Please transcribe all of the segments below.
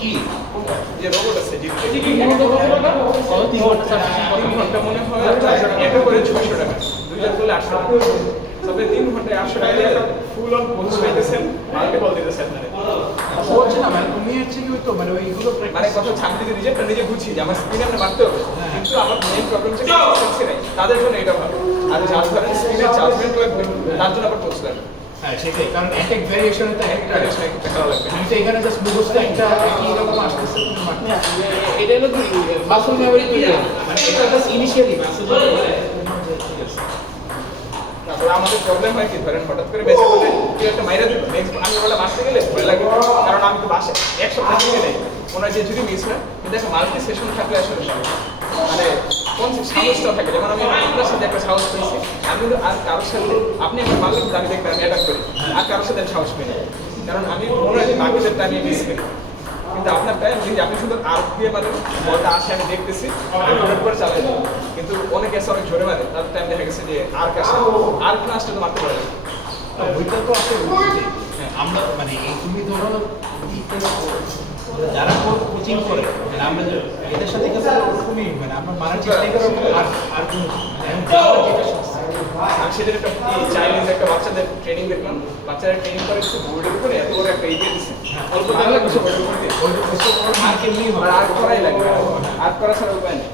কি যে রোবট আছে জিপি কি মূলত কতটা 3 ঘন্টা 3 ঘন্টা মনে হয় এটা করে 600 টাকা 2 করলে 800 টাকা তবে 3 ঘন্টায় 800 টাকা দিয়ে ফুল অন কোর্স পাইতেছেন মাল্টিপল দিতেছেন হচ্ছে না মানে তুমি হচ্ছে কি তো মানে ওইগুলো মানে কথা ছাপ দিতে রিজেক্টটা নিজে বুঝছি যে আমার স্ক্রিনে আমরা বাড়তে হবে কিন্তু আমার মেইন প্রবলেম হচ্ছে কনসিস্টেন্সি নাই তাদের জন্য এটা ভালো আর যার ধরেন স্ক্রিনে জাজমেন্ট লাগবে তার জন্য আবার কোর্স লাগবে হ্যাঁ সেটাই কারণ এক ভেরিয়েশনে তো একটা টাকা লাগবে আমি তো এখানে জাস্ট মুখস্থ একটা একই রকম আসতেছে তুমি মারতে এটা হলো কি মাসল মেমরি কি মানে এটা জাস্ট ইনিশিয়ালি মাসল তারপরে আমাদের প্রবলেম হয় কি ধরেন হঠাৎ করে বেঁচে বলে কেউ একটা মাইরা দিল নেক্সট আমি ওটা মারতে গেলে ভয় লাগে কারণ আমি তো বাসে এক সপ্তাহ থেকে নেই ওনার যে যদি মিস না কিন্তু একটা মাল্টি সেশন থাকলে আসলে মানে কোন সাহসটা থাকে যেমন আমি আপনার সাথে একটা সাহস পেয়েছি আমি আর কারোর সাথে আপনি আমার মারলেন আমি দেখবেন আমি অ্যাটাক করি আর কারোর সাথে সাহস পেয়ে যাই কারণ আমি মনে হয় যে বাকিদেরটা আমি মিস করি কিন্তু আপনার টাইম যদি আপনি শুধু আর দিয়ে মারেন বলটা আসে আমি দেখতেছি রোডের পরে চালাই যাবো কিন্তু অনেক এসে অনেক ঝরে মারে তার টাইম দেখা গেছে যে আর কাছে আর কোনো আসলে তো মারতে পারে না ওইটা তো আসলে আমরা মানে এই তুমি ধরো যারা কোচিং করে মানে আমরা এদের সাথে কিন্তু ওরকমই মানে আমরা মারার চেষ্টা করি আর কোনো আমি সেটা একটা চাইনিজ একটা বাচ্চাদের ট্রেনিং দেখলাম বাচ্চারা ট্রেনিং করে একটু বোর্ডের উপরে এত বড় একটা ইয়ে দিচ্ছে অল্প টাকা কিছু বোর্ডের উপরে আর কেমনি আর করাই লাগবে আর করা ছাড়া উপায় নেই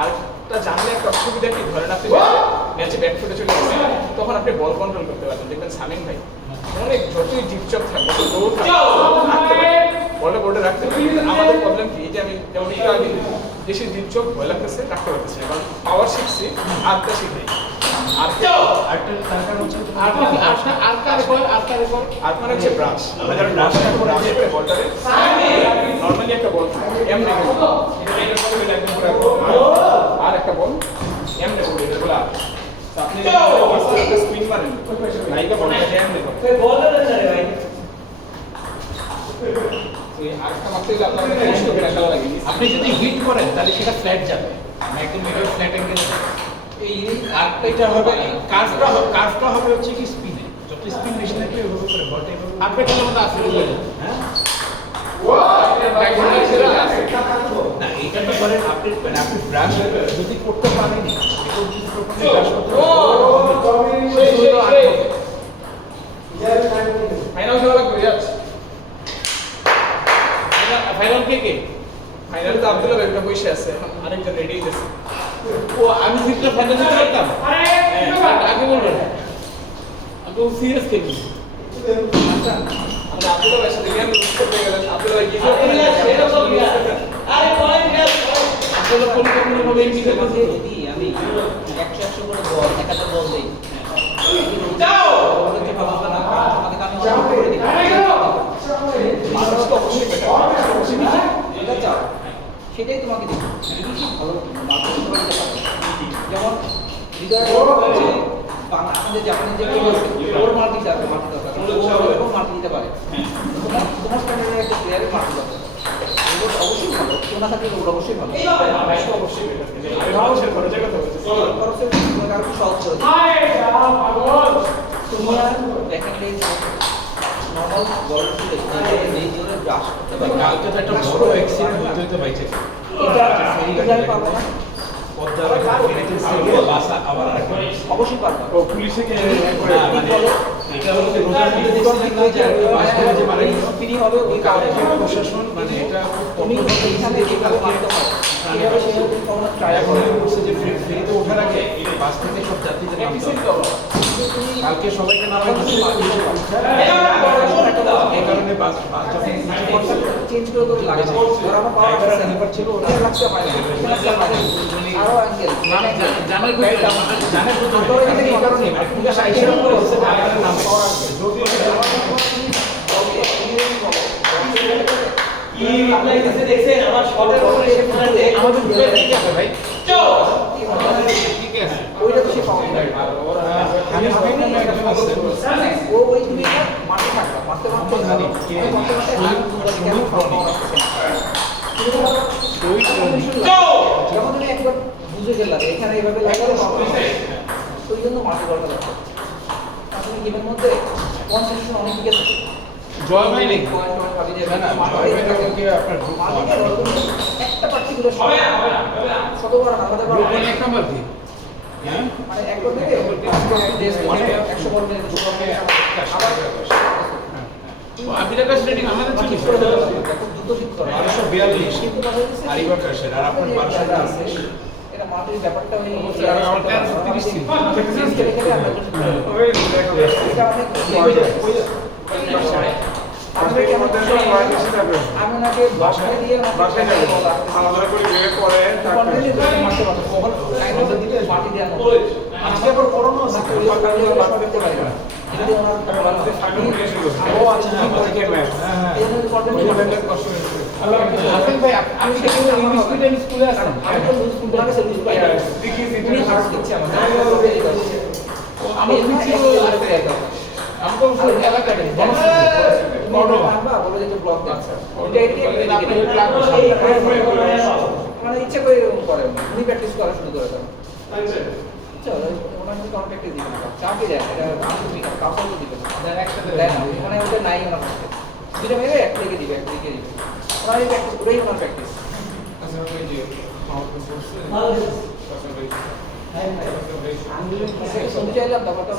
আরটা জানলে একটা অসুবিধা কি ধরেন আপনি ম্যাচে ব্যাক ফুটে চলে গেছেন তখন আপনি বল কন্ট্রোল করতে পারবেন দেখবেন সামিন ভাই অনেক যতই ডিপচক থাকবে বলটা বোর্ডে রাখতে পারি আমাদের প্রবলেম কি যে আমি যেমন একটু আগে বেশি ডিপচক ভয় লাগতেছে রাখতে পারতেছি কারণ পাওয়ার শিখছি আরটা শিখি আর মানে হচ্ছে ব্রাশ আমাদের ব্রাশটা করে ব্রাশ করে বলটারে নরমালি একটা বল এম রেখে এটা একদম পুরো আর একটা বল এম রেখে এটা বলা আপনি যদি স্পিন মারেন লাইকা বলটা এম রেখে বলটা রে ভাই আরেকটা মারতে গেলে আপনার কষ্ট করে রাখা লাগে আপনি যদি হিট করেন তাহলে সেটা ফ্ল্যাট যাবে একদম এটা ফ্ল্যাট অ্যাঙ্গেল এই আরেকটা এটা হবে কার্ভটা হবে হচ্ছে কি স্পিনে যত স্পিন বেশি থাকবে ওইভাবে করে বলটা এভাবে আপনি কোনো মতো আসলে হ্যাঁ না এটা তো করেন আপনি মানে আপনি ব্রাশ যদি করতে পারেনি এটা যদি প্রপারলি ব্রাশ করতে ফাইনাল খেলা করে যাচ্ছে ফাইনাল কে ফাইনালে তো আব্দুল্লাহ ভাই একটা বসে আছে এখন আরেকজন রেডি হইতেছে ও আমি সিটটা ফাইনালে করতাম আগে বলবেন আমি সিরিয়াস খেলি আচ্ছা আমরা আব্দুল্লাহ ভাইয়ের সাথে গেম মিস করতে গেলেন আব্দুল্লাহ ভাই কি আরে বলেন আসলে কোন ভাবে এমপিতে কাছে আমি 100 করে বল 1000 বল দেই যাও ওদেরকে ভালো না আমাকে আমি অনেক করে দিই মানুষ তো অবশ্যই বেটার যেটা চাও সেটাই তোমাকে দিই বেশি ভালো মার্কেটিং করতে পারো যেমন হৃদয় হচ্ছে বাংলা আমাদের জাপানি যে কি বলছে ওর মার্কেটিং যাবে মার্কেট দরকার ওর মার্কেট দিতে পারে তোমার স্ট্যান্ডার্ডের একটা প্লেয়ারের মার্কেট দরকার ওর অবশ্যই ভালো কেউ না থাকলে ওর অবশ্যই ভালো মানুষ তো অবশ্যই বেটার আমি মানুষের খরচের কথা বলছি খরচের কারণে সহজ করে তুমি আর দেখেন নরমাল বল এই জোরে ব্রাশ করতে পারবে কালকে তো একটা বড় অ্যাক্সিডেন্ট হতে হয়েছে এটা পারবো না পদ্মার ফেরিতে ছিল বাসা আবার অবশ্যই পারবো ও পুলিশে কে এটা হলো যে রোজার মধ্যে দেখছি কি যে বাস ধরে যে মারা গেল ফ্রি হবে ওই কারণে প্রশাসন মানে এটা তুমি এইখানে যেভাবে মারতে পারো এইভাবে সেভাবে কোনো ট্রাই এখন বলছে যে ফেরিতে ওঠার আগে বাস থেকে সব যাত্রীদের নামতে হবে কালকে সবাইকে নামাই দিচ্ছে এই কারণে বাস যখন চেঞ্জ করে তো লাগে আর আমার পাওয়ার ড্রাইভার হেল্পার ছিল ওরা লাগতে হয় না আরো অ্যাঙ্গেল জানার জানার এই কারণে পুলিশ আইসা বলছে ড্রাইভারের নাম পাওয়ার যদি কি আপনারা কাছে দেখছেন আমার শটের উপরে এসে ফোন দেখ আমাদের গ্রুপে কি আছে ভাই ঠিক আছে ওইটা তো সে পাওয়া যায় আমি ভাবি না একজন আছে ও ওই তুমি মারতে থাকবা মারতে মারতে জানি কে কেন পাওয়া যখন তুমি একবার বুঝে গেলাম এখানে এইভাবে লাগালে ওই জন্য মারতে দরকার আছে আসলে গেমের মধ্যে কনসেন্ট্রেশন অনেক দিকে থাকে জয় ভাই নেই পয়েন্ট ভাবি যে না না জয় ভাই হলো কি আপনার গ্রুপ মালিকের ওরকম একটা পার্টিকুলার কত বড় আমাদের বড় গ্রুপ এক নাম্বার দিন হ্যাঁ মানে এক করে দেবে 100 বল মেরে আবার আপনার কাছে রেটিং আমাদের ঠিক ঠিক করে দেবে খুব দ্রুত ঠিক করে 1242 কিন্তু কথা হচ্ছে আরিবা কাশের আর আপনার 1200 এটা মাটির ব্যাপারটা ওই অবশ্যই আর আমার 1330 ছিল। এটা অনেক আমি ওনাকে বাসায় দিয়ে বাসায় যাবে আলাদা করে বের করে মাটি দেওয়ার মতো আজকে আবার করোনা আছে বাসা করতে পারি না যদি ওনার ও আচ্ছা হাসান ভাই আপনি কি ইংলিশ মিডিয়াম স্কুলে আছেন আমি তো স্কুল থেকে সার্ভিস পাই উনি হার্ট দিচ্ছে আমার কিছু আমকো এলাকাতে বলে যে ব্লক দিচ্ছে মানে ইচ্ছা করে এরকম করে উনি প্র্যাকটিস করা শুরু করে দেন চলো ওনার মধ্যে কন্ট্যাক্ট দিবেন চাপই দেন এটা আমি তুমি কাউকে দিবেন একসাথে দেন মানে ওটা নাই ওনার কাছে দুটো মেরে এক থেকে দিবে ওনার এই প্র্যাকটিস ওটাই ওনার প্র্যাকটিস শুনতে চাইলাম ব্যাপারটা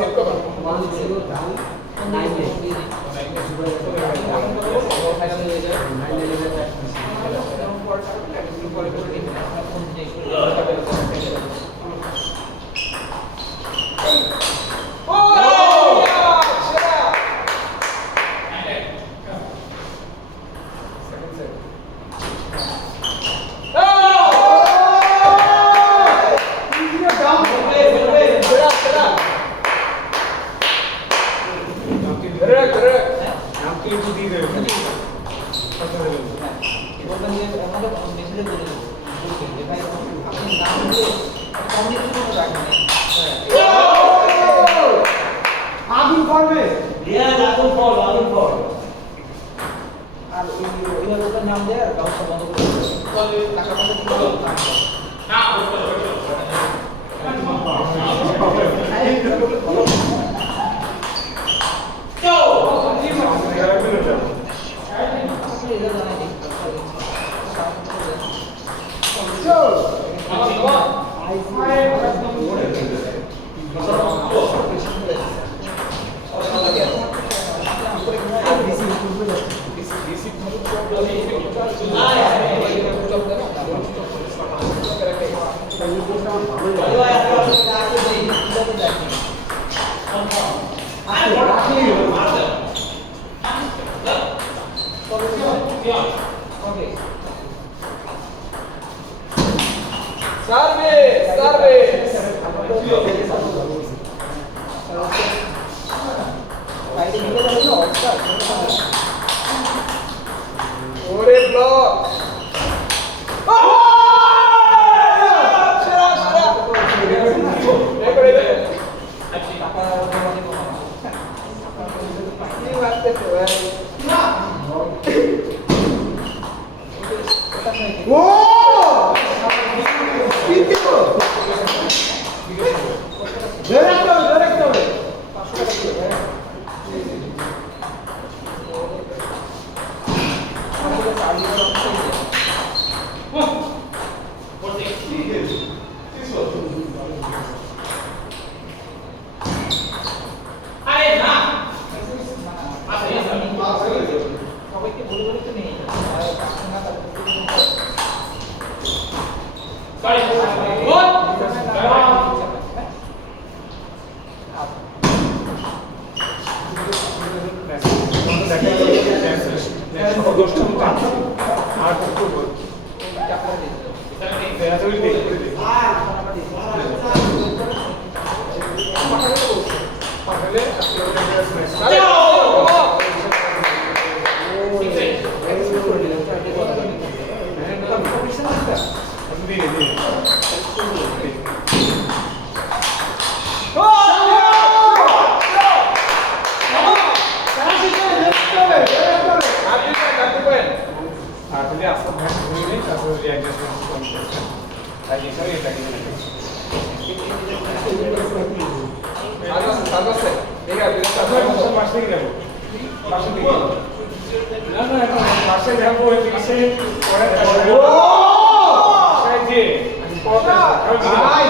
বলবেন যে আমাদের মেসেজে বলে দেবো যে ভাই আপনি নাম দিয়ে কমিউনিকেশন করে রাখবেন আর ওই লোকের নাম দিয়ে ব্যবস্থা বন্ধ করে দেবো টাকা সবাইকে বলে বলে তো নেই বাসা থেকে না না এখন বাসায় যাবো এসে পরে বাসায় যে ভাই